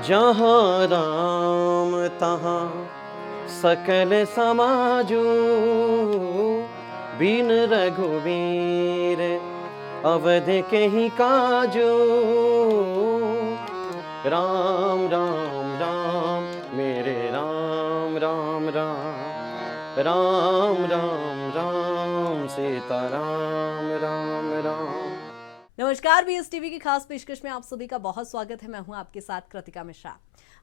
जहाँ राम तहाँ सकल समाजो, बिन रघुवीर अवध कहीं काजो। राम राम राम मेरे राम राम राम, राम राम राम सीता राम राम राम। नमस्कार, बीएस टीवी की खास पेशकश में आप सभी का बहुत स्वागत है। मैं हूं आपके साथ कृतिका मिश्रा।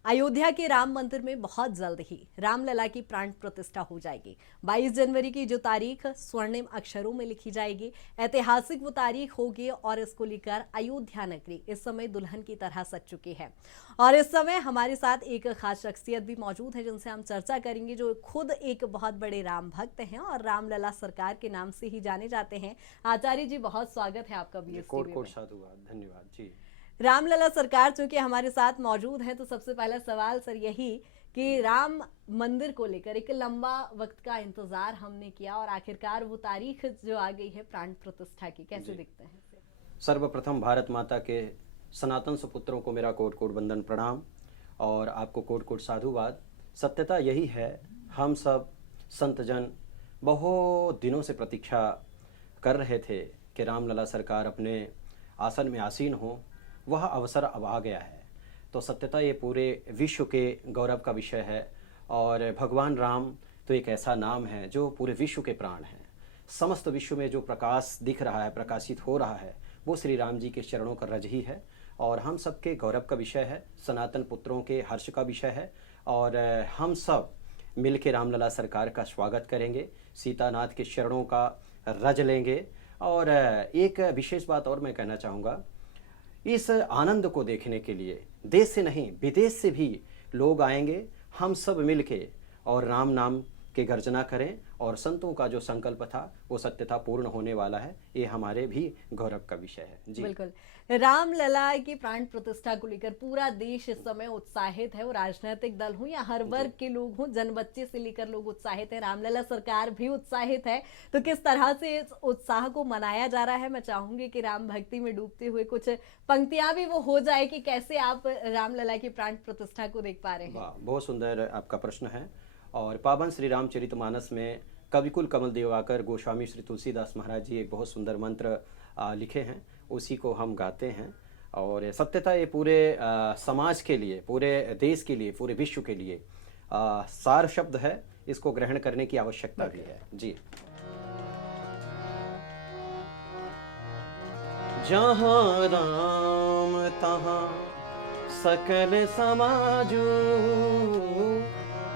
अयोध्या के राम मंदिर में बहुत जल्द ही रामलला की प्राण प्रतिष्ठा हो जाएगी। 22 जनवरी की जो तारीख स्वर्णिम अक्षरों में लिखी जाएगी, ऐतिहासिक वो तारीख होगी और इसको लेकर अयोध्या नगरी इस समय दुल्हन की तरह सज चुकी है। और इस समय हमारे साथ एक खास शख्सियत भी मौजूद है जिनसे हम चर्चा करेंगे, जो खुद एक बहुत बड़े राम भक्त हैं और रामलला सरकार के नाम से ही जाने जाते हैं। आचार्य जी, बहुत स्वागत है आपका बीएस टीवी में। कोट साधुवाद, धन्यवाद जी। रामलला सरकार चूंकि हमारे साथ मौजूद है, तो सबसे पहला सवाल सर यही कि राम मंदिर को लेकर एक लंबा वक्त का इंतजार हमने किया और आखिरकार वो तारीख जो आ गई है प्राण प्रतिष्ठा की, कैसे दिखते हैं? सर्वप्रथम भारत माता के सनातन सुपुत्रों को मेरा कोट कोट वंदन प्रणाम और आपको कोट कोट साधुवाद। सत्यता यही है, हम सब संतजन बहुत दिनों से प्रतीक्षा कर रहे थे कि रामलला सरकार अपने आसन में आसीन हो। वह अवसर अब आ गया है। तो सत्यता ये पूरे विश्व के गौरव का विषय है और भगवान राम तो एक ऐसा नाम है जो पूरे विश्व के प्राण हैं। समस्त विश्व में जो प्रकाश दिख रहा है, प्रकाशित हो रहा है, वो श्री राम जी के चरणों का रज ही है और हम सब के गौरव का विषय है, सनातन पुत्रों के हर्ष का विषय है। और हम सब मिल के रामलला सरकार का स्वागत करेंगे, सीतानाथ के चरणों का रज लेंगे। और एक विशेष बात और मैं कहना चाहूँगा, इस आनंद को देखने के लिए देश से नहीं विदेश से भी लोग आएंगे। हम सब मिलके और राम नाम के गर्जना करें और संतों का जो संकल्प था वो सत्यता पूर्ण होने वाला है। ये हमारे भी गौरव का विषय है जी। बिल्कुल, रामलला की प्राण प्रतिष्ठा को लेकर पूरा देश इस समय उत्साहित है। वो राजनीतिक दल हो या हर वर्ग के लोग हों, जन बच्चे से लेकर लोग उत्साहित है। रामलला सरकार भी उत्साहित है। तो किस तरह से इस उत्साह को मनाया जा रहा है? मैं चाहूंगी कि राम भक्ति में डूबते हुए कुछ पंक्तियां भी वो हो जाए कि कैसे आप रामलला की प्राण प्रतिष्ठा को देख पा रहे हैं। बहुत सुंदर आपका प्रश्न है। और पावन श्री रामचरितमानस में कविकुल कमल दिवाकर गोस्वामी श्री तुलसीदास महाराज जी एक बहुत सुंदर मंत्र लिखे हैं, उसी को हम गाते हैं। और सत्यता ये पूरे समाज के लिए, पूरे देश के लिए, पूरे विश्व के लिए सार शब्द है। इसको ग्रहण करने की आवश्यकता भी है जी। जहाँ राम तहाँ सकल समाजो,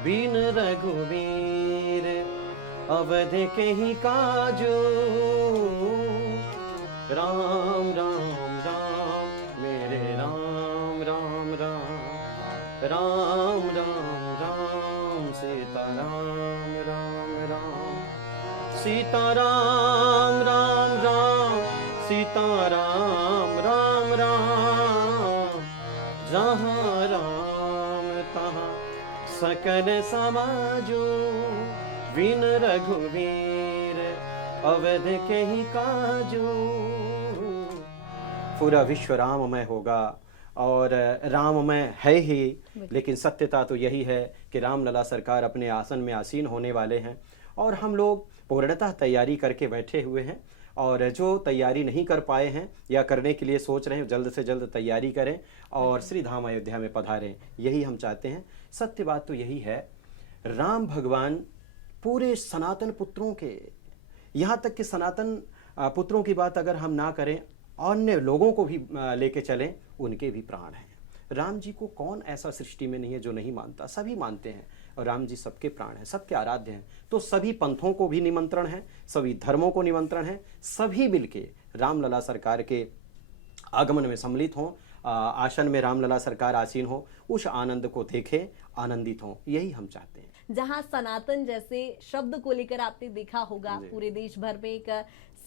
बिन रघुवीर अवध कहीं काजो। राम राम राम मेरे राम राम राम, राम राम राम सीता राम राम राम, सीता राम राम राम सीता राम राम राम। जहाँ राम तहाँ सकल समाजो, बिन रघुवीर अवध कहीं काजो। पूरा विश्व राममय होगा और राममय है ही, लेकिन सत्यता तो यही है कि रामलला सरकार अपने आसन में आसीन होने वाले हैं और हम लोग पूर्णतः तैयारी करके बैठे हुए हैं। और जो तैयारी नहीं कर पाए हैं या करने के लिए सोच रहे हैं, जल्द से जल्द तैयारी करें और श्री धाम अयोध्या में पधारें, यही हम चाहते हैं। सत्य बात तो यही है, राम भगवान पूरे सनातन पुत्रों के, यहाँ तक कि सनातन पुत्रों की बात अगर हम ना करें, अन्य लोगों को भी लेके चलें, उनके भी प्राण हैं। राम जी को कौन ऐसा सृष्टि में नहीं है जो नहीं मानता, सभी मानते हैं। और राम जी सबके प्राण हैं, सबके आराध्य हैं। तो सभी पंथों को भी निमंत्रण है, सभी धर्मों को निमंत्रण है, सभी मिलके रामलला सरकार के आगमन में सम्मिलित हों, आसन में रामलला सरकार आसीन हो, उस आनंद को देखें, आनंदित हों, यही हम चाहते हैं। जहां सनातन जैसे शब्द को लेकर आपने देखा होगा पूरे देश भर में एक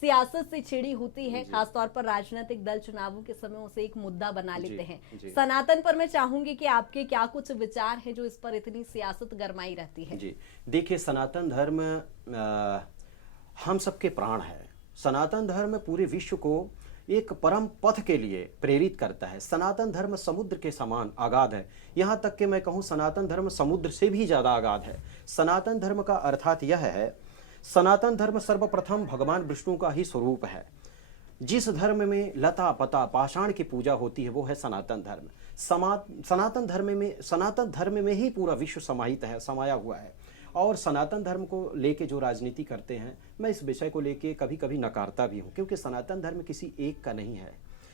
सियासत से छिड़ी होती है, खासतौर पर राजनीतिक दल चुनावों के समय उसे एक मुद्दा बना लेते हैं। सनातन पर मैं चाहूंगी कि आपके क्या कुछ विचार हैं जो इस पर इतनी सियासत गरमाई रहती है? जी देखिए, सनातन धर्म हम सबके प्राण है। सनातन धर्म पूरे विश्व को एक परम पथ के लिए प्रेरित करता है। सनातन धर्म समुद्र के समान अगाध है, यहाँ तक कि मैं कहूँ सनातन धर्म समुद्र से भी ज़्यादा अगाध है। सनातन धर्म का अर्थात यह है, सनातन धर्म सर्वप्रथम भगवान विष्णु का ही स्वरूप है। जिस धर्म में लता पता पाषाण की पूजा होती है वो है सनातन धर्म। सनातन धर्म में ही पूरा विश्व समाहित है, समाया हुआ है। और सनातन धर्म को लेके जो राजनीति करते हैं, मैं इस विषय को लेके कभी कभी नकारता भी हूँ, क्योंकि सनातन धर्म किसी एक का नहीं है।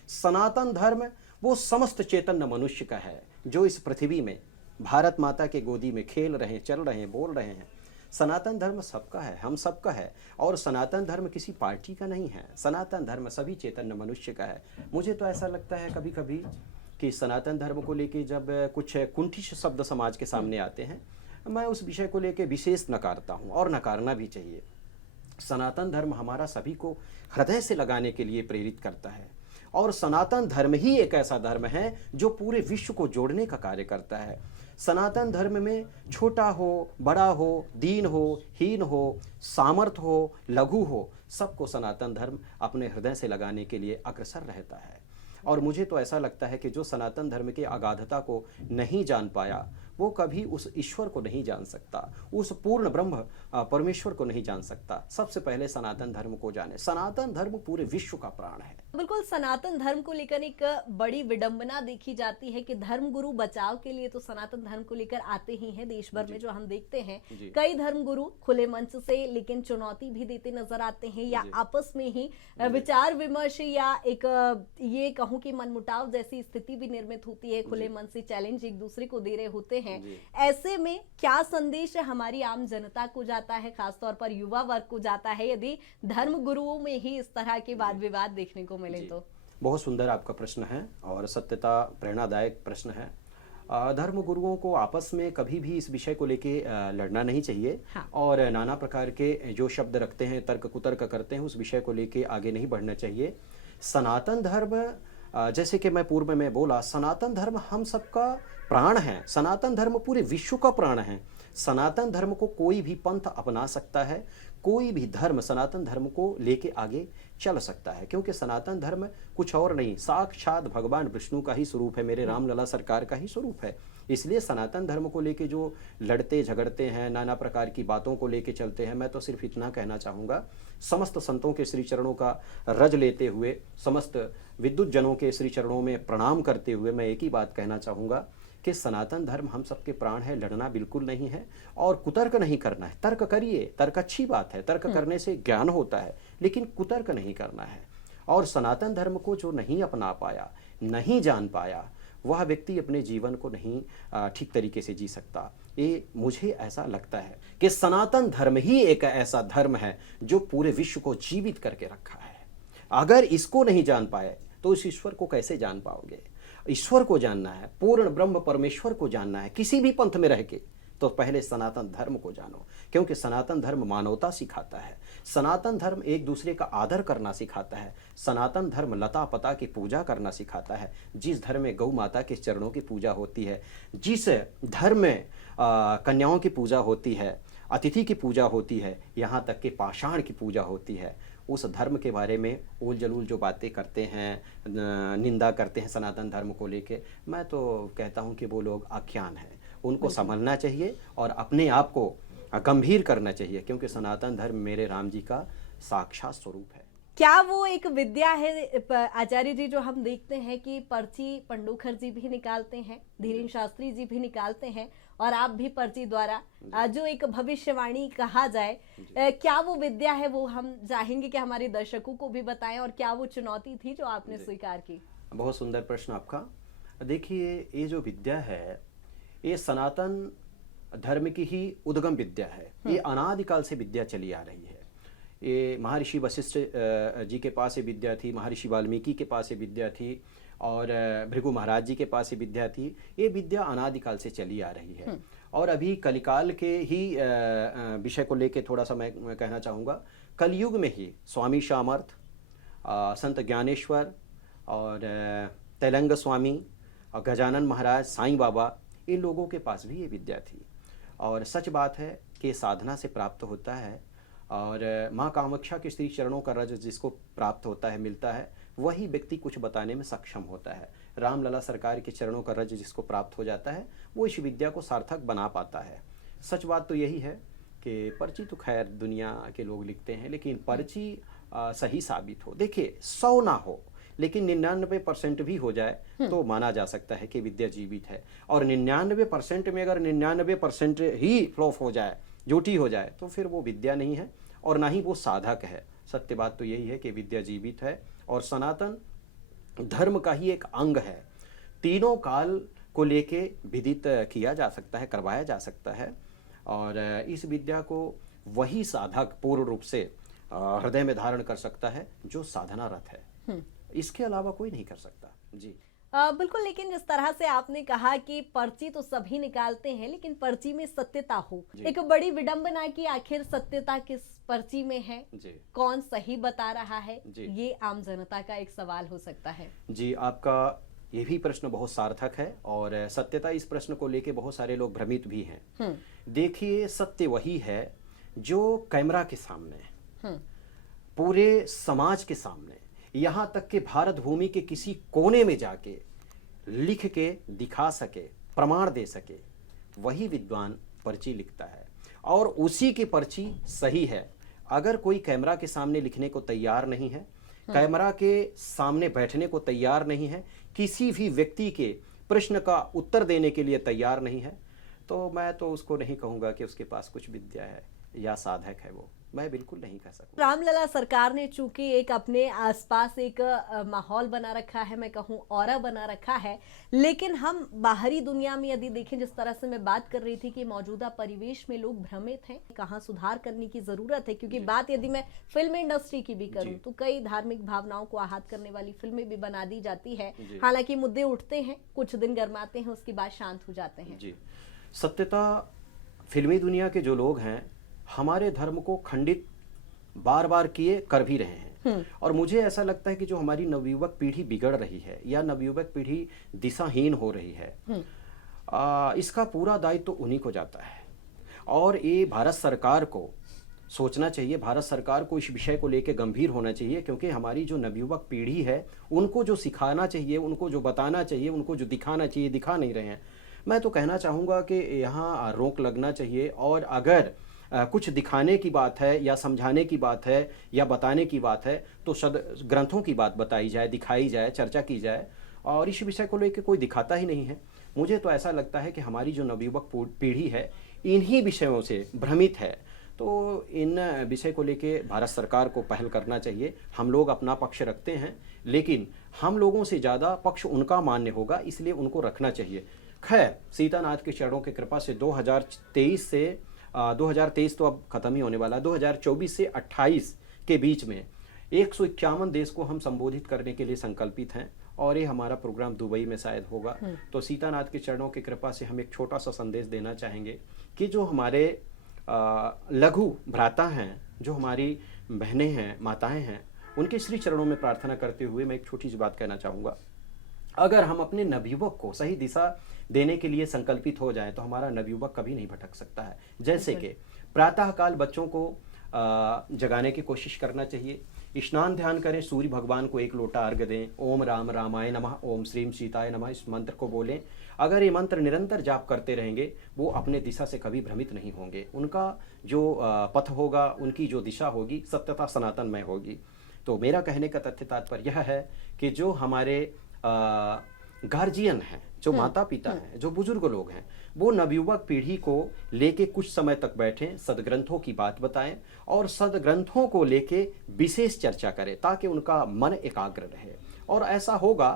सनातन धर्म वो समस्त चैतन्य मनुष्य का है, जो इस पृथ्वी में भारत माता के गोदी में खेल रहे हैं, चल रहे हैं, बोल रहे हैं। सनातन धर्म सबका है, हम सबका है। और सनातन धर्म किसी पार्टी का नहीं है, सनातन धर्म सभी चैतन्य मनुष्य का है। मुझे तो ऐसा लगता है कभी कभी कि सनातन धर्म को लेके जब कुछ कुंठित शब्द समाज के सामने आते हैं, मैं उस विषय को लेके विशेष नकारता हूँ, और नकारना भी चाहिए। सनातन धर्म हमारा सभी को हृदय से लगाने के लिए प्रेरित करता है। और सनातन धर्म ही एक ऐसा धर्म है जो पूरे विश्व को जोड़ने का कार्य करता है। सनातन धर्म में छोटा हो, बड़ा हो, दीन हो, हीन हो, सामर्थ हो, लघु हो, सबको सनातन धर्म अपने हृदय से लगाने के लिए अग्रसर रहता है। और मुझे तो ऐसा लगता है कि जो सनातन धर्म की अगाधता को नहीं जान पाया, वो कभी उस ईश्वर को नहीं जान सकता, उस पूर्ण ब्रह्म परमेश्वर को नहीं जान सकता। सबसे पहले सनातन धर्म को जाने। सनातन धर्म पूरे विश्व का प्राण है। बिल्कुल, सनातन धर्म को लेकर एक बड़ी विडंबना देखी जाती है कि धर्म गुरु बचाव के लिए तो सनातन धर्म को लेकर आते ही हैं। देश भर में जो हम देखते हैं, कई धर्म गुरु खुले मंच से लेकिन चुनौती भी देते नजर आते हैं, या आपस में ही विचार विमर्श या एक ये कहूं कि मनमुटाव जैसी स्थिति भी निर्मित होती है। खुले मन से चैलेंज एक दूसरे को दे रहे होते हैं। ऐसे में क्या संदेश हमारी आम जनता को जाता है, खासतौर पर युवा वर्ग को जाता है, यदि धर्म गुरुओं में ही इस तरह के वाद विवाद देखने को मिले तो? बहुत सुंदर आपका प्रश्न है और सत्यता प्रेरणादायक प्रश्न है। धर्म गुरुओं को आपस में कभी भी इस विषय को लेके लड़ना नहीं चाहिए। हाँ। और नाना प्रकार के जो शब्द रखते हैं, तर्क कुतर्क करते हैं, उस विषय को लेके आगे नहीं बढ़ना चाहिए। सनातन धर्म, जैसे कि मैं पूर्व में बोला, सनातन धर्म हम सबका प्राण है। सनातन धर्म पूरे विश्व का प्राण है। सनातन धर्म को कोई भी पंथ अपना सकता है, कोई भी धर्म सनातन धर्म को लेके आगे चल सकता है, क्योंकि सनातन धर्म कुछ और नहीं, साक्षात भगवान विष्णु का ही स्वरूप है, मेरे रामलला सरकार का ही स्वरूप है। इसलिए सनातन धर्म को लेके जो लड़ते झगड़ते हैं, नाना प्रकार की बातों को लेके चलते हैं, मैं तो सिर्फ इतना कहना चाहूँगा, समस्त संतों के श्री चरणों का रज लेते हुए, समस्त विद्युत जनों के श्री चरणों में प्रणाम करते हुए मैं एक ही बात कहना चाहूँगा कि सनातन धर्म हम सबके प्राण है। लड़ना बिल्कुल नहीं है और कुतर्क नहीं करना है। तर्क करिए, तर्क अच्छी बात है, तर्क करने से ज्ञान होता है, लेकिन कुतर्क नहीं करना है। और सनातन धर्म को जो नहीं अपना पाया, नहीं जान पाया, वह व्यक्ति अपने जीवन को नहीं ठीक तरीके से जी सकता। ये मुझे ऐसा लगता है कि सनातन धर्म ही एक ऐसा धर्म है जो पूरे विश्व को जीवित करके रखा है। अगर इसको नहीं जान पाए तो इस ईश्वर को कैसे जान पाओगे? ईश्वर को जानना है, पूर्ण ब्रह्म परमेश्वर को जानना है किसी भी पंथ में रह के, तो पहले सनातन धर्म को जानो, क्योंकि सनातन धर्म मानवता सिखाता है। सनातन धर्म एक दूसरे का आदर करना सिखाता है। सनातन धर्म लता पता की पूजा करना सिखाता है। जिस धर्म में गौ माता के चरणों की पूजा होती है, जिस धर्म में कन्याओं की पूजा होती है, अतिथि की पूजा होती है, यहाँ तक कि पाषाण की पूजा होती है, उस धर्म के बारे में उल जलूल जो बातें करते हैं, निंदा करते हैं सनातन धर्म को लेके, मैं तो कहता हूँ कि वो लोग अज्ञान हैं। उनको समझना चाहिए और अपने आप को गंभीर करना चाहिए, क्योंकि सनातन धर्म मेरे राम जी का साक्षात स्वरूप है। क्या वो एक विद्या है आचार्य जी, जो हम देखते हैं कि पर्ची पंडोखर जी भी निकालते हैं, धीरेन्द्र शास्त्री जी भी निकालते हैं, और आप भी पर्ची द्वारा जो एक भविष्यवाणी कहा जाए, क्या वो विद्या है? वो हम चाहेंगे कि हमारे दर्शकों को भी बताएं, और क्या वो चुनौती थी जो आपने स्वीकार की? बहुत सुंदर प्रश्न आपका। देखिए, ये जो विद्या है, ये सनातन धर्म की ही उद्गम विद्या है। ये अनादिकाल से विद्या चली आ रही है। ये महर्षि वशिष्ठ जी के पास ये विद्या थी, महर्षि वाल्मीकि के पास ये विद्या थी, और भृगु महाराज जी के पास ये विद्या थी। ये विद्या अनादिकाल से चली आ रही है। और अभी कलिकाल के ही विषय को लेके थोड़ा सा मैं कहना चाहूँगा। कलयुग में ही स्वामी सामर्थ, संत ज्ञानेश्वर और तेलंग स्वामी और गजानन महाराज, साईं बाबा, इन लोगों के पास भी ये विद्या थी। और सच बात है कि साधना से प्राप्त होता है, और माँ कामाख्या के श्री चरणों का रज जिसको प्राप्त होता है, मिलता है, वही व्यक्ति कुछ बताने में सक्षम होता है। रामलला सरकार के चरणों का रज जिसको प्राप्त हो जाता है वो इस विद्या को सार्थक बना पाता है। सच बात तो यही है कि पर्ची तो खैर दुनिया के लोग लिखते हैं, लेकिन पर्ची सही साबित हो। देखिए 100 ना हो लेकिन 99% भी हो जाए तो माना जा सकता है कि विद्या जीवित है। और 99% में अगर 99% ही फ्लॉप हो जाए, झूठी हो जाए, तो फिर वो विद्या नहीं है और ना ही वो साधक है। सत्य बात तो यही है कि विद्या जीवित है और सनातन धर्म का ही एक अंग है। तीनों काल को लेके विदित किया जा सकता है, करवाया जा सकता है और इस विद्या को वही साधक पूर्ण रूप से हृदय में धारण कर सकता है जो साधनारत है। इसके अलावा कोई नहीं कर सकता जी। बिल्कुल, लेकिन जिस तरह से आपने कहा कि पर्ची तो सभी निकालते हैं लेकिन पर्ची में सत्यता हो, एक बड़ी विडंबना की आखिर सत्यता किस पर्ची में है जी। कौन सही बता रहा है, ये आम जनता का एक सवाल हो सकता है जी। आपका ये भी प्रश्न बहुत सार्थक है और सत्यता इस प्रश्न को लेके बहुत सारे लोग भ्रमित भी हैं। देखिए सत्य वही है जो कैमरा के सामने, पूरे समाज के सामने, यहाँ तक कि भारत भूमि के किसी कोने में जाके लिख के दिखा सके, प्रमाण दे सके, वही विद्वान पर्ची लिखता है और उसी की पर्ची सही है। अगर कोई कैमरा के सामने लिखने को तैयार नहीं है, कैमरा के सामने बैठने को तैयार नहीं है, किसी भी व्यक्ति के प्रश्न का उत्तर देने के लिए तैयार नहीं है, तो मैं तो उसको नहीं कहूँगा कि उसके पास कुछ विद्या है या साधक है। वो मैं बिल्कुल नहीं कह सकता। रामलला सरकार ने चूंकि एक अपने आसपास एक माहौल बना रखा है, मैं कहूँ ऑरा बना रखा है, लेकिन हम बाहरी दुनिया में यदि देखें, जिस तरह से मैं बात कर रही थी कि मौजूदा परिवेश में लोग भ्रमित हैं, कहाँ सुधार करने की जरूरत है। क्योंकि बात यदि मैं फिल्म इंडस्ट्री की भी करूँ तो कई धार्मिक भावनाओं को आहत करने वाली फिल्में भी बना दी जाती है। हालांकि मुद्दे उठते हैं, कुछ दिन गर्माते हैं, उसके बाद शांत हो जाते हैं जी। सत्यता फिल्मी दुनिया के जो लोग हैं हमारे धर्म को खंडित बार बार किए कर भी रहे हैं और मुझे ऐसा लगता है कि जो हमारी नवयुवक पीढ़ी बिगड़ रही है या नवयुवक पीढ़ी दिशाहीन हो रही है, इसका पूरा दायित्व तो उन्हीं को जाता है और ये भारत सरकार को सोचना चाहिए। भारत सरकार को इस विषय को लेकर गंभीर होना चाहिए क्योंकि हमारी जो नवयुवक पीढ़ी है उनको जो सिखाना चाहिए, उनको जो बताना चाहिए, उनको जो दिखाना चाहिए, दिखा नहीं रहे हैं। मैं तो कहना चाहूँगा कि यहाँ रोक लगना चाहिए और अगर कुछ दिखाने की बात है या समझाने की बात है या बताने की बात है तो ग्रंथों की बात बताई जाए, दिखाई जाए, चर्चा की जाए और इस विषय को लेकर कोई दिखाता ही नहीं है। मुझे तो ऐसा लगता है कि हमारी जो नवयुवक पीढ़ी है इन्हीं विषयों से भ्रमित है, तो इन विषय को लेके भारत सरकार को पहल करना चाहिए। हम लोग अपना पक्ष रखते हैं लेकिन हम लोगों से ज़्यादा पक्ष उनका मान्य होगा, इसलिए उनको रखना चाहिए। खैर सीतानाथ के चरणों की कृपा से 2023 तो अब खत्म ही होने वाला, 2024 से 28 के बीच में 151 देश को हम संबोधित करने के लिए संकल्पित हैं और ये हमारा प्रोग्राम दुबई में शायद होगा। तो सीतानाथ के चरणों की कृपा से हम एक छोटा सा संदेश देना चाहेंगे कि जो हमारे लघु भ्राता हैं, जो हमारी बहनें हैं, माताएं हैं, उनके श्री चरणों में प्रार्थना करते हुए मैं एक छोटी सी बात कहना चाहूँगा। अगर हम अपने नवयुवक को सही दिशा देने के लिए संकल्पित हो जाएं तो हमारा नवयुवक कभी नहीं भटक सकता है। जैसे कि प्रातःकाल बच्चों को जगाने की कोशिश करना चाहिए, स्नान ध्यान करें, सूर्य भगवान को एक लोटा अर्घ्य दें, ओम राम रामाय नमः, ओम श्रीम सीताय नमः, इस मंत्र को बोलें। अगर ये मंत्र निरंतर जाप करते रहेंगे वो अपने दिशा से कभी भ्रमित नहीं होंगे। उनका जो पथ होगा, उनकी जो दिशा होगी सत्यता सनातनमय होगी। तो मेरा कहने का तथ्य तात्पर्य यह है कि जो हमारे गार्जियन हैं, जो माता पिता हैं, जो बुजुर्ग लोग हैं, वो नवयुवक पीढ़ी को लेके कुछ समय तक बैठें, सदग्रंथों की बात बताएं और सदग्रंथों को लेके विशेष चर्चा करें ताकि उनका मन एकाग्र रहे। और ऐसा होगा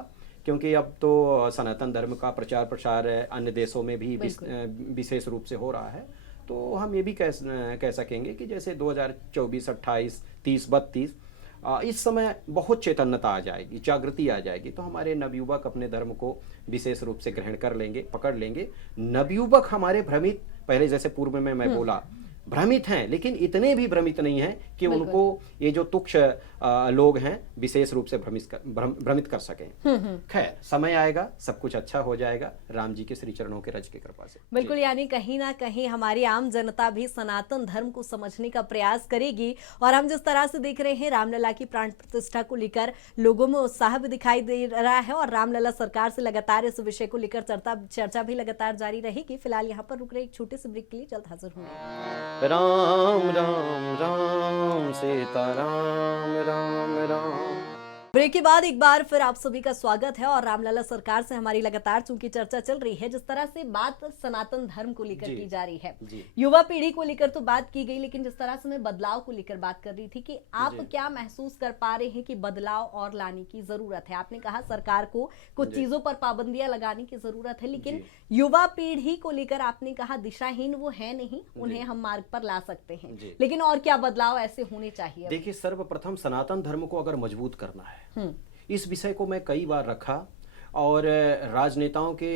क्योंकि अब तो सनातन धर्म का प्रचार प्रसार अन्य देशों में भी विशेष रूप से हो रहा है, तो हम ये भी कह सकेंगे कि जैसे 2024, 28, 30, 32 इस समय बहुत चैतन्यता आ जाएगी, जागृति आ जाएगी, तो हमारे नवयुवक अपने धर्म को विशेष रूप से ग्रहण कर लेंगे, पकड़ लेंगे। नवयुवक हमारे भ्रमित, पहले जैसे पूर्व में मैं बोला, भ्रमित हैं, लेकिन इतने भी भ्रमित नहीं हैं कि बिल्कुल। उनको ये जो तुच्छ लोग हैं विशेष रूप से भ्रमित कर सकें। खैर, समय आएगा, सब कुछ अच्छा हो जाएगा राम जी के श्री चरणों के रज की कृपा से। बिल्कुल, यानी कहीं ना कहीं हमारी आम जनता भी सनातन धर्म को समझने का प्रयास करेगी। और हम जिस तरह से देख रहे हैं रामलला की प्राण प्रतिष्ठा को लेकर लोगों में उत्साह भी दिखाई दे रहा है और रामलला सरकार से लगातार इस विषय को लेकर चर्चा भी लगातार जारी रहेगी। फिलहाल यहाँ पर रुक रहे एक छोटे से ब्रेक के लिए, जल्द हाजिर होंगे। राम राम राम सीता राम राम राम। ब्रेक के बाद एक बार फिर आप सभी का स्वागत है। और रामलला सरकार से हमारी लगातार चूंकि चर्चा चल रही है, जिस तरह से बात सनातन धर्म को लेकर की जा रही है, युवा पीढ़ी को लेकर तो बात की गई, लेकिन जिस तरह से मैं बदलाव को लेकर बात कर रही थी कि आप क्या महसूस कर पा रहे हैं कि बदलाव और लाने की जरूरत है। आपने कहा सरकार को कुछ चीजों पर पाबंदियां लगाने की जरूरत है, लेकिन युवा पीढ़ी को लेकर आपने कहा दिशाहीन वो है नहीं, उन्हें हम मार्ग पर ला सकते हैं, लेकिन और क्या बदलाव ऐसे होने चाहिए? देखिए, सर्वप्रथम सनातन धर्म को अगर मजबूत करना है, इस विषय को मैं कई बार रखा और राजनेताओं के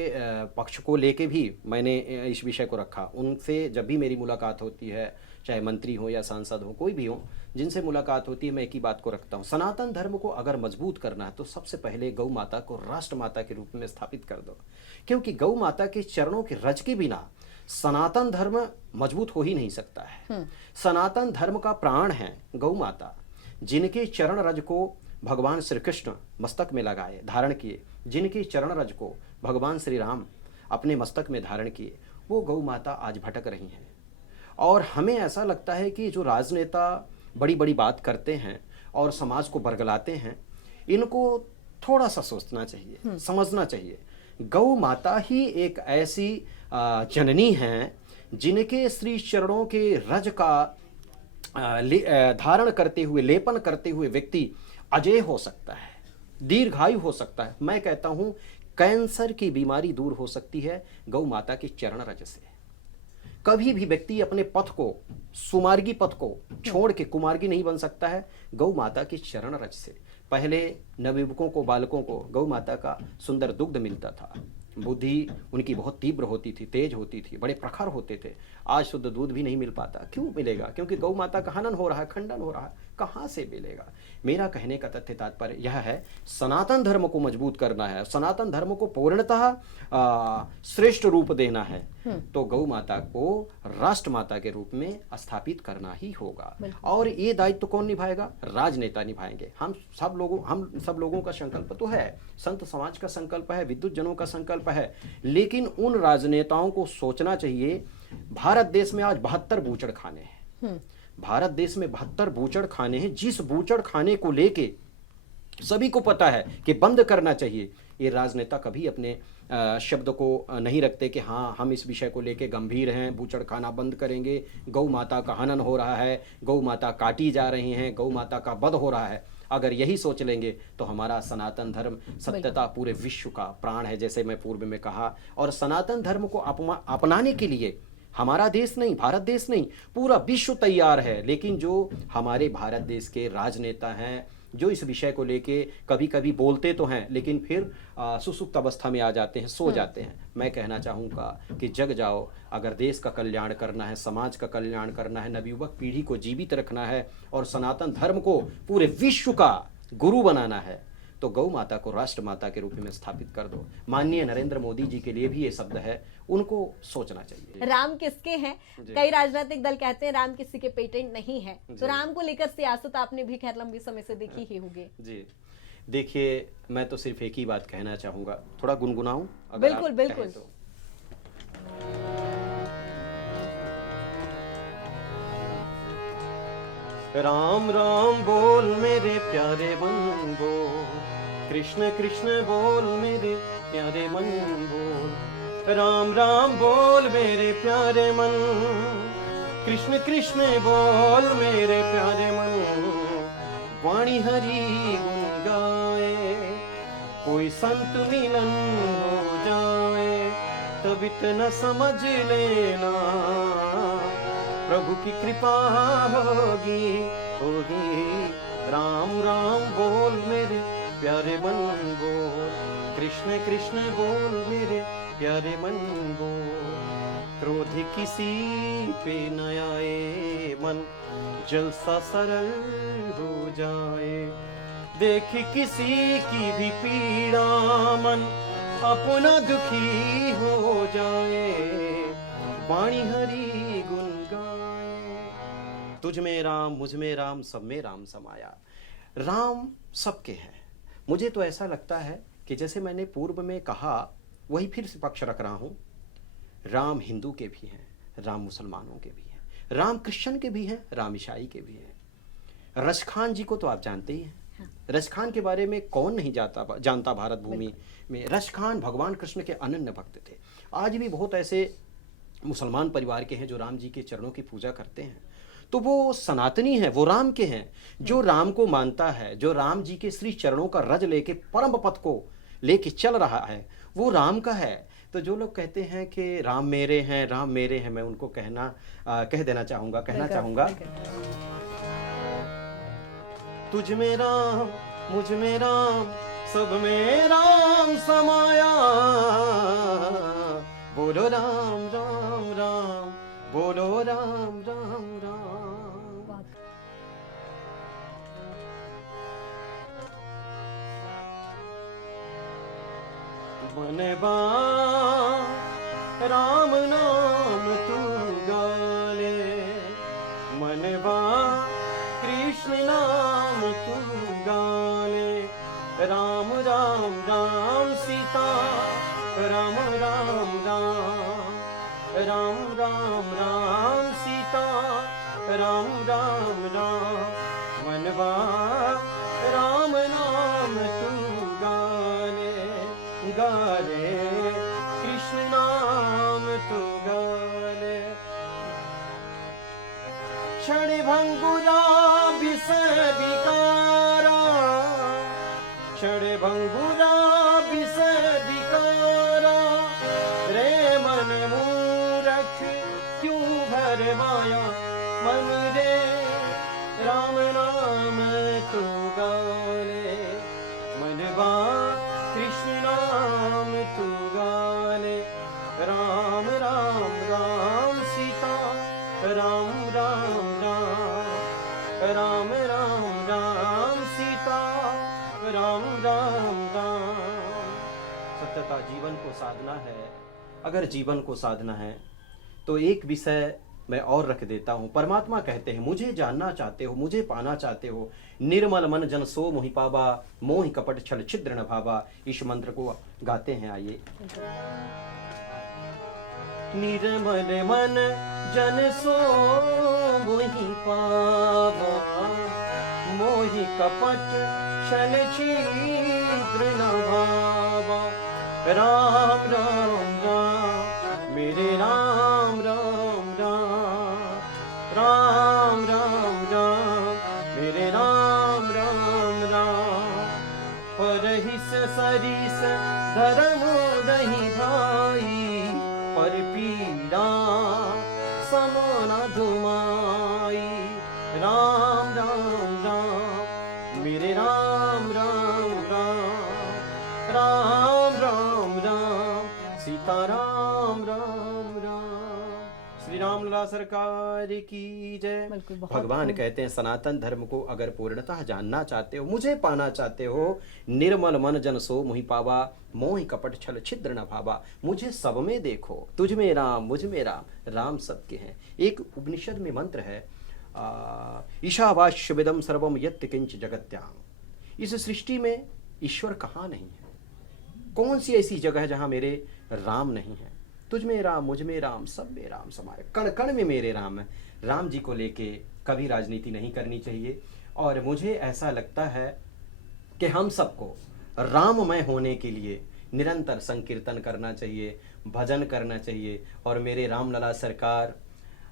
पक्ष को लेके भी मैंने इस विषय को रखा। उनसे जब भी मेरी मुलाकात होती है, चाहे मंत्री हो या सांसद हो, कोई भी हो, जिनसे मुलाकात होती है, मैं एक ही बात को रखता हूँ, सनातन धर्म को अगर मजबूत करना है तो सबसे पहले गौ माता को राष्ट्र माता के रूप में स्थापित कर दो, क्योंकि गौ माता के चरणों के रज के बिना सनातन धर्म मजबूत हो ही नहीं सकता है। सनातन धर्म का प्राण है गौ माता, जिनके चरण रज को भगवान श्री कृष्ण मस्तक में लगाए, धारण किए, जिनके चरण रज को भगवान श्री राम अपने मस्तक में धारण किए, वो गौ माता आज भटक रही हैं। और हमें ऐसा लगता है कि जो राजनेता बड़ी बड़ी बात करते हैं और समाज को बरगलाते हैं, इनको थोड़ा सा सोचना चाहिए, समझना चाहिए। गौ माता ही एक ऐसी जननी है जिनके श्री चरणों के रज का धारण करते हुए, लेपन करते हुए व्यक्ति अजय हो सकता है, दीर्घायु हो सकता है। मैं कहता हूं कैंसर की बीमारी दूर हो सकती है गौ माता के चरण रज से। कभी भी व्यक्ति अपने पथ को, सुमार्गी पथ को छोड़ के कुमार्गी नहीं बन सकता है गौ माता के चरण रज से। पहले नवयुवकों को, बालकों को गौ माता का सुंदर दुग्ध मिलता था, बुद्धि उनकी बहुत तीव्र होती थी, तेज होती थी, बड़े प्रखर होते थे। आज शुद्ध दूध भी नहीं मिल पाता। क्यों मिलेगा? क्योंकि गौ माता का हनन हो रहा है, खंडन हो रहा है, कहाँ से मिलेगा? मेरा कहने का तथ्य तात्पर्य यह है, सनातन धर्म को मजबूत करना है, सनातन धर्म को पूर्णतः श्रेष्ठ रूप देना है, तो गौ माता को राष्ट्र माता के रूप में स्थापित करना ही होगा। और ये दायित्व कौन निभाएगा? राजनेता निभाएंगे। हम सब लोगों का संकल्प तो है, संत समाज का संकल्प है, विद्युत जनों का संकल्प है, लेकिन उन राजनेताओं को सोचना चाहिए। भारत देश में आज 72 बूचड़ खाने हैं। भारत देश में 72 बूचड़ खाने हैं। जिस बूचड़ खाने को लेके सभी को पता है कि बंद करना चाहिए, ये राजनेता कभी अपने शब्द को नहीं रखते कि हाँ, हम इस विषय को लेके गंभीर हैं, बूचड़ खाना बंद करेंगे, गौ माता का हनन हो रहा है, गौ माता काटी जा रही हैं, गौ माता का वध हो रहा है। अगर यही सोच लेंगे तो हमारा सनातन धर्म सत्यता पूरे विश्व का प्राण है, जैसे मैं पूर्व में कहा। और सनातन धर्म को अपनाने के लिए हमारा देश नहीं, भारत देश नहीं, पूरा विश्व तैयार है। लेकिन जो हमारे भारत देश के राजनेता हैं, जो इस विषय को लेके कभी कभी बोलते तो हैं, लेकिन फिर सुसुप्त अवस्था में आ जाते हैं, सो जाते हैं। मैं कहना चाहूँगा कि जग जाओ। अगर देश का कल्याण करना है, समाज का कल्याण करना है, नवयुवक पीढ़ी को जीवित रखना है और सनातन धर्म को पूरे विश्व का गुरु बनाना है, तो गौ माता को राष्ट्र माता के रूप में स्थापित कर दो। माननीय नरेंद्र मोदी जी के लिए भी ये शब्द है, उनको सोचना चाहिए। राम किसके हैं? कई राजनीतिक दल कहते हैं राम किसी के पेटेंट नहीं है, तो राम को लेकर सियासत आपने भी खैर लंबी समय से देखी ही होगी। जी देखिए, मैं तो सिर्फ एक ही बात कहना चाहूंगा, थोड़ा गुनगुनाऊं? बिल्कुल बिल्कुल। राम राम बोल मेरे प्यारे मन बोल, कृष्ण कृष्ण बोल मेरे प्यारे मन बोल, राम राम बोल मेरे प्यारे मन, कृष्ण कृष्ण बोल मेरे प्यारे मन। वाणी हरि गुण गाए, कोई संत मिलन हो जाए, तब इतना समझ लेना प्रभु की कृपा होगी होगी। राम राम बोल मेरे प्यारे मन बोल, कृष्ण कृष्ण बोल मेरे प्यारे मन बोल। क्रोध किसी पे न आए, मन जल सा सरल हो जाए। देख किसी की भी पीड़ा, मन अपना दुखी हो जाए। वाणी हरि गुण गाए, तुझ में राम मुझ में राम सब में राम समाया। राम सबके हैं। मुझे तो ऐसा लगता है कि जैसे मैंने पूर्व में कहा, वही फिर से पक्ष रख रहा हूँ, राम हिंदू के भी हैं, राम मुसलमानों के भी हैं, राम क्रिश्चियन के भी हैं, राम ईसाई के भी हैं। रश खान जी को तो आप जानते ही हैं। रश खान के बारे में कौन नहीं जानता भारत भूमि में। रश खान भगवान कृष्ण के अनन्य भक्त थे। आज भी बहुत ऐसे मुसलमान परिवार के हैं जो राम जी के चरणों की पूजा करते हैं, तो वो सनातनी है, वो राम के हैं। जो राम को मानता है, जो राम जी के श्री चरणों का रज लेके परम पथ को लेके चल रहा है, वो राम का है। तो जो लोग कहते हैं कि राम मेरे हैं, राम मेरे हैं, मैं उनको कह देना चाहूँगा, कहना चाहूँगा, तुझ में राम मुझ में राम सब में राम समाया। बोलो राम राम राम, बोलो राम राम राम। मनवा राम नाम तू गाले, मनवा कृष्ण नाम तू गाले। राम राम राम सीता, राम राम राम, राम राम राम सीता, राम राम राम। मनवा राम नाम तू गाले, गाले कृष्ण नाम तू गाले। क्षण भंगुरा विष विकारा, क्षण भंगुरा विष विकारा। रे मन मूरख क्यों भरमाया, मन रे राम नाम तू गाले। मनवा कृष्ण नाम तू गाले। राम राम राम सीता, राम राम राम, राम राम राम सीता, राम राम राम। सत्यता जीवन को साधना है। अगर जीवन को साधना है तो एक विषय मैं और रख देता हूँ। परमात्मा कहते हैं, मुझे जानना चाहते हो, मुझे पाना चाहते हो, निर्मल मन जन सो मोहि पावा, मोहि कपट छल छिद्र न भावा। इस मंत्र को गाते हैं, आइए। निर्मल मन जन सो मोहि पावा, मोहि कपट छल छिद्र न भावा। राम राम राम मेरे राम राम राम, राम राम राम मेरे राम राम राम। परहिस सरिस धर्म नहीं भाई, पर पीड़ा समान धुमाई। राम राम राम मेरे राम राम राम, राम राम राम सीता राम राम राम। श्री राम लला सरकार की जय। भगवान कहते हैं, सनातन धर्म को अगर पूर्णतः जानना चाहते हो, मुझे पाना चाहते हो, निर्मल मन जन सो मोहि पावा, मोहि कपट छल छिद्र न भावा। मुझे सब में देखो, तुझ में राम मुझ में राम, राम सबके हैं। एक उपनिषद में मंत्र है, ईशावास्यविदं सर्वम यत् किंच जगत्याम। इस सृष्टि में ईश्वर कहाँ नहीं है? कौन सी ऐसी जगह है जहाँ मेरे राम नहीं है? तुझ में राम मुझ में राम सब में राम समाये, कण कण में मेरे राम है। राम जी को लेके कभी राजनीति नहीं करनी चाहिए। और मुझे ऐसा लगता है कि हम सबको राममय होने के लिए निरंतर संकीर्तन करना चाहिए, भजन करना चाहिए। और मेरे रामलला सरकार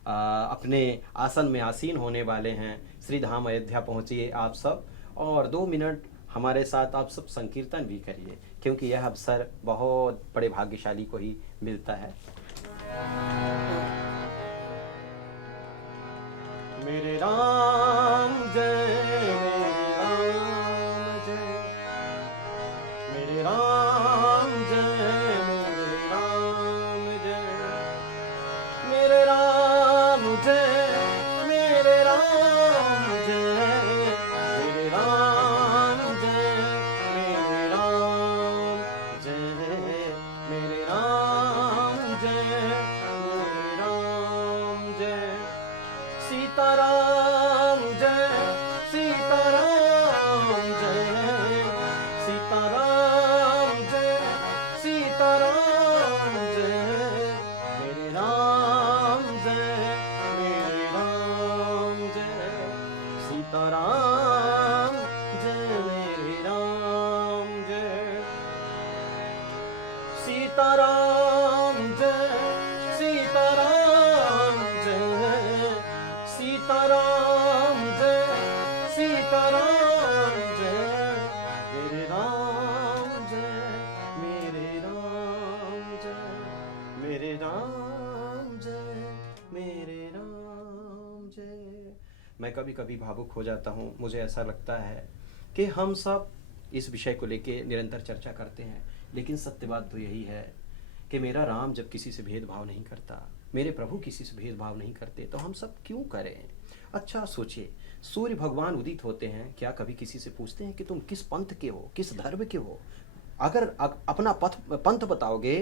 अपने आसन में आसीन होने वाले हैं। श्री धाम अयोध्या पहुँचिए आप सब, और 2 मिनट हमारे साथ आप सब संकीर्तन भी करिए, क्योंकि यह अवसर बहुत बड़े भाग्यशाली को ही मिलता है। मेरे राम जय, मेरे राम जय, मेरे राम जय, मेरे राम जय। सीताराम जय सीताराम जय सीताराम जय सीताराम जय मेरे राम जय मेरे राम जय मेरे राम जय मेरे राम जय। मैं कभी कभी भावुक हो जाता हूँ। मुझे ऐसा लगता है कि हम सब इस विषय को लेके निरंतर चर्चा करते हैं, लेकिन सत्य बात तो यही है कि मेरा राम जब किसी से भेदभाव नहीं करता, मेरे प्रभु किसी से भेदभाव नहीं करते, तो हम सब क्यों करें? अच्छा सोचिए, सूर्य भगवान उदित होते हैं, क्या कभी किसी से पूछते हैं कि तुम किस पंथ के हो, किस धर्म के हो? अगर अपना पंथ बताओगे,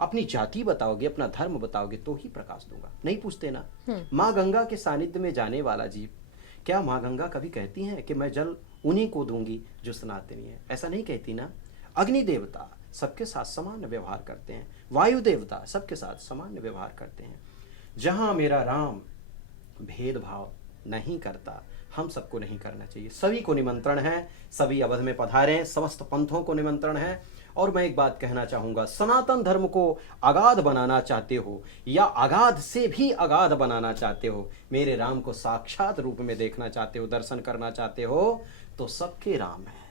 अपनी जाति बताओगे, अपना धर्म बताओगे तो ही प्रकाश दूंगा। नहीं पूछते ना। माँ गंगा के सानिध्य में जाने वाला जीव, क्या माँ गंगा कभी कहती हैं कि मैं जल उन्हीं को दूंगी जो सनातनी है? ऐसा नहीं कहती ना। अग्नि देवता सबके साथ समान व्यवहार करते हैं, वायु देवता सबके साथ समान व्यवहार करते हैं। जहां मेरा राम भेदभाव नहीं करता, हम सबको नहीं करना चाहिए। सभी को निमंत्रण है, सभी अवध में पधारें, समस्त पंथों को निमंत्रण है। और मैं एक बात कहना चाहूंगा, सनातन धर्म को अगाध बनाना चाहते हो या अगाध से भी अगाध बनाना चाहते हो, मेरे राम को साक्षात रूप में देखना चाहते हो, दर्शन करना चाहते हो, तो सबके राम है,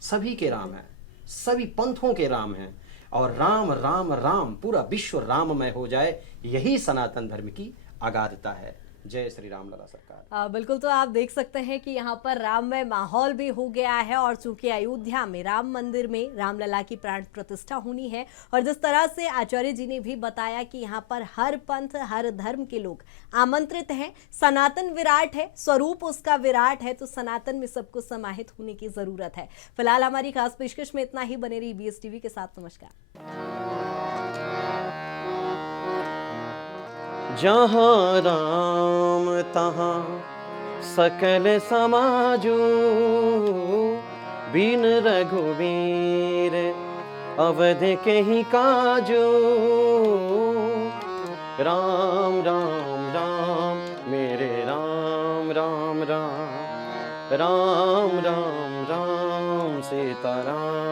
सभी के राम है, सभी पंथों के राम हैं। और राम राम राम, पूरा विश्व राममय हो जाए, यही सनातन धर्म की अगाधता है। जय श्री राम लला सरकार। बिल्कुल, तो आप देख सकते हैं कि यहाँ पर राममय माहौल भी हो गया है। और चूंकि अयोध्या में राम मंदिर में रामलला की प्राण प्रतिष्ठा होनी है, और जिस तरह से आचार्य जी ने भी बताया कि यहाँ पर हर पंथ हर धर्म के लोग आमंत्रित हैं। सनातन विराट है, स्वरूप उसका विराट है, तो सनातन में सबको समाहित होने की जरूरत है। फिलहाल हमारी खास पेशकश में इतना ही। बने रही BSTV के साथ। नमस्कार। जहाँ राम तहाँ सकल समाजो, बिन रघुवीर अवध के ही काजो। राम राम राम मेरे राम राम राम राम राम राम सीताराम।